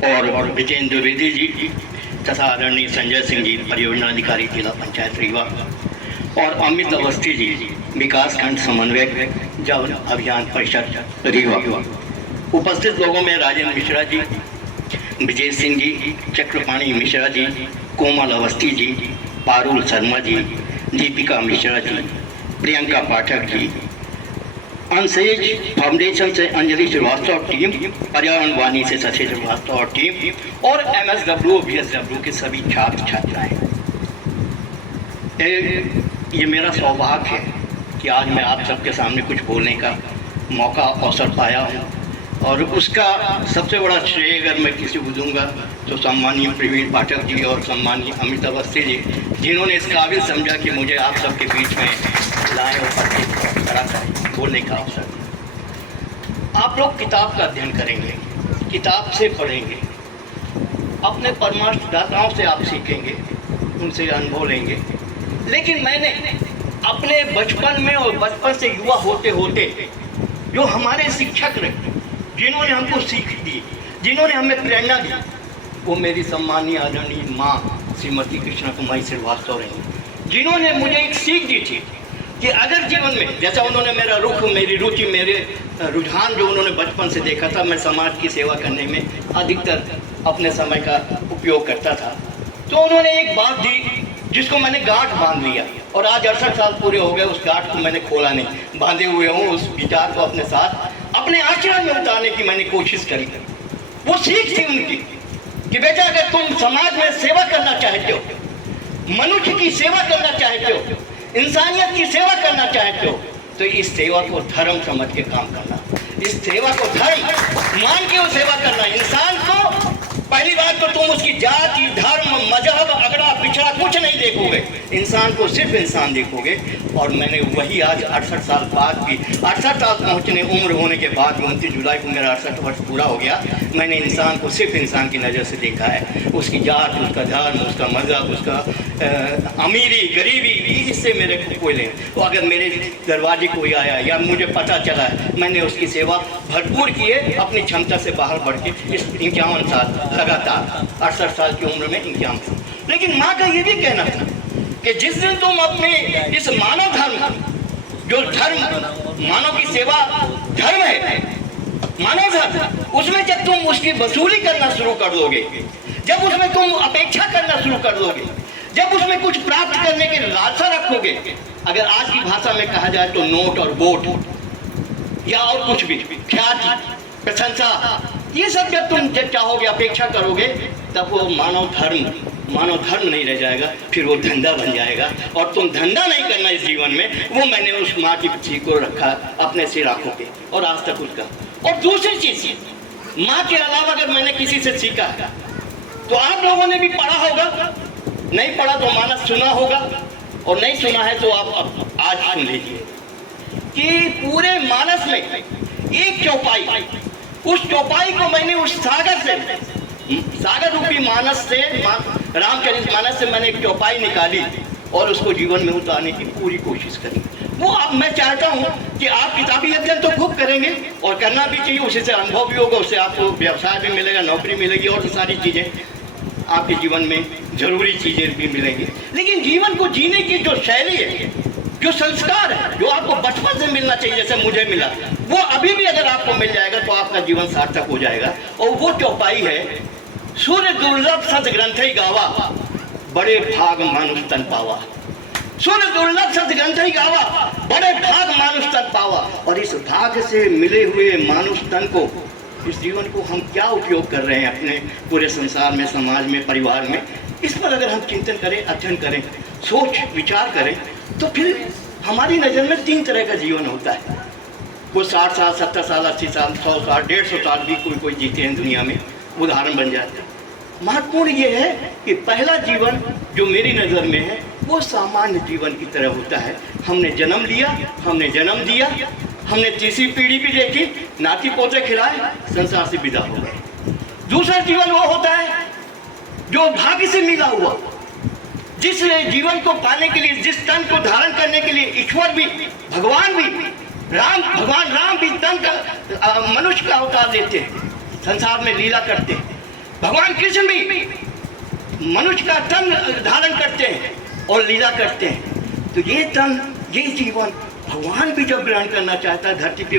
और विजेंद्र द्विवेदी जी तथा आदरणीय संजय सिंह जी, परियोजना अधिकारी जिला पंचायत रीवा, और अमित अवस्थी जी, विकास खंड समन्वयक जन अभियान परिषद रीवा। उपस्थित लोगों में राजेंद्र मिश्रा जी, विजय सिंह जी, चक्रपाणी मिश्रा जी, कोमल अवस्थी जी, पारुल शर्मा जी, दीपिका मिश्रा जी, प्रियंका पाठक जी, अनसेज फाउंडेशन से अंजलि श्रीवास्तव टीम, पर्यावरण वाणी से शशि श्रीवास्तव और टीम, और MSW BSW के सभी छात्र छात्राएं। ये मेरा सौभाग्य है कि आज मैं आप सबके सामने कुछ बोलने का मौका अवसर पाया हूँ, और उसका सबसे बड़ा श्रेय अगर मैं किसी को दूंगा तो सम्मानीय प्रवीण पाठक जी और सम्मानीय अमित अवस्थी जी, जिन्होंने इस काबिल समझा कि मुझे आप सबके बीच में लाए और बोलने का अवसर। आप लोग किताब का अध्ययन करेंगे, किताब से पढ़ेंगे, अपने परामर्शदाताओं से आप सीखेंगे, उनसे अनुभव लेंगे। लेकिन मैंने अपने बचपन में और बचपन से युवा होते होते जो हमारे शिक्षक रहे, जिन्होंने हमको सीख दी, जिन्होंने हमें प्रेरणा दी, वो मेरी सम्मानीय आदरणीय माँ श्रीमती कृष्णा कुमारी श्रीवास्तव रही, जिन्होंने मुझे एक सीख दी थी कि अगर जीवन में, जैसा उन्होंने मेरा रुख, मेरी रुचि, मेरे रुझान जो उन्होंने बचपन से देखा था, मैं समाज की सेवा करने में अधिकतर अपने समय का उपयोग करता था, तो उन्होंने एक बात दी जिसको मैंने गांठ बांध लिया, और आज 68 साल पूरे हो गए, उस गांठ को मैंने खोला नहीं, बांधे हुए हूँ। उस विचार को अपने साथ अपने आचरण में उतारने की मैंने कोशिश करी। वो सीख थी उनकी कि बेटा, अगर तुम समाज में सेवा करना चाहते हो, मनुष्य की सेवा करना चाहते हो, इंसानियत की सेवा करना चाहते हो, तो इस सेवा को धर्म समझ के काम करना, इस सेवा को धर्म मान के वो सेवा करना। इंसान को पहली बात तो तुम उसकी जाति, धर्म, मजहब, अगड़ा पिछड़ा कुछ नहीं देखोगे, इंसान को सिर्फ इंसान देखोगे। और मैंने वही आज 68 साल बाद भी, 68 साल पहुँचने उम्र होने के बाद, 29 जुलाई को मेरा 68 वर्ष पूरा हो गया, मैंने इंसान को सिर्फ इंसान की नज़र से देखा है। उसकी जात, उसका धर्म, उसका मजहब, उसका अमीरी, गरीबी, इससे मेरे को कोई नहीं। तो अगर मेरे दरवाजे कोई आया या मुझे पता चला, मैंने उसकी सेवा भरपूर की है, अपनी क्षमता से बाहर बढ़ के। इस 51 साल लगातार 68 साल की उम्र में 51। लेकिन माँ का ये भी कहना था कि जिस दिन तुम अपने इस मानव धर्म, जो धर्म मानव की सेवा धर्म है, मानव धर्म, उसमें जब तुम उसकी वसूली करना शुरू कर दोगे, जब उसमें तुम अपेक्षा करना शुरू कर दोगे, जब उसमें कुछ प्राप्त करने की लालसा रखोगे, अगर आज की भाषा में कहा जाए तो नोट और वोट या और कुछ भी, ख्याति, प्रशंसा, ये सब जब तुम चाहोगे, अपेक्षा करोगे, तब वो मानव धर्म नहीं रह जाएगा, फिर वो धंधा बन जाएगा। और तुम धंधा नहीं करना इस जीवन में, वो मैंने उस माँ की सीख को रखा अपने सिर आंखों पे, और आज तक उसका। और दूसरी चीज, माँ के अलावा अगर मैंने किसी से सीखा तो आप लोगों ने भी पढ़ा होगा, नहीं पढ़ा तो मानस सुना होगा, और नहीं सुना है तो आप आज सुन लीजिए कि पूरे मानस में एक चौपाई, उस चौपाई को मैंने उस सागर से, सागर रूपी मानस से, रामचरित मानस से मैंने एक चौपाई निकाली और उसको जीवन में उतारने की पूरी कोशिश करी। वो अब मैं चाहता हूँ कि आप किताबी अध्ययन तो खूब करेंगे और करना भी चाहिए, उसी से अनुभव भी होगा, उससे आपको व्यवसाय भी मिलेगा, नौकरी मिलेगी, और सारी चीज़ें आपके जीवन में जरूरी चीज़ें भी मिलेंगी। लेकिन जीवन को जीने की जो शैली है, जो संस्कार है, जो आपको बचपन से मिलना चाहिए, जैसे मुझे मिला, वो अभी भी अगर आपको मिल जाएगा तो आपका जीवन सार्थक हो जाएगा। और वो चौपाई है, सूर्य दुर्लभ सत ग्रंथई गावा, बड़े भाग मानुष तन पावा। सूर्य दुर्लभ सत ग्रंथई गावा, बड़े भाग मानुष तन पावा। और इस भाग से मिले हुए मानुष तन को, इस जीवन को हम क्या उपयोग कर रहे हैं अपने पूरे संसार में, समाज में, परिवार में, इस पर अगर हम चिंतन करें, अध्ययन करें, सोच विचार करें, तो फिर हमारी नज़र में 3 तरह का जीवन होता है। कोई 60 साल, 70 साल, 80 साल, 100 साल, 150 साल भी कोई जीते हैं दुनिया में, उदाहरण बन जाते हैं। महत्वपूर्ण ये है कि पहला जीवन जो मेरी नज़र में है, वो सामान्य जीवन की तरह होता है। हमने जन्म लिया, हमने जन्म दिया, हमने तीसरी पीढ़ी भी देखी, नाती पोते खिलाए, संसार से विदा हो गए। दूसरा जीवन वो होता है जो भाग्य से मिला हुआ, जिस जीवन को पाने के लिए, जिस तन को धारण करने के लिए ईश्वर भी, भगवान भी, भगवान राम भी तन का, मनुष्य का अवतार लेते हैं, संसार में लीला करते हैं। भगवान कृष्ण भी मनुष्य का तन धारण करते हैं और लीला करते हैं। तो ये तन, ये जीवन भगवान भी जब ग्रहण करना चाहता है धरती पे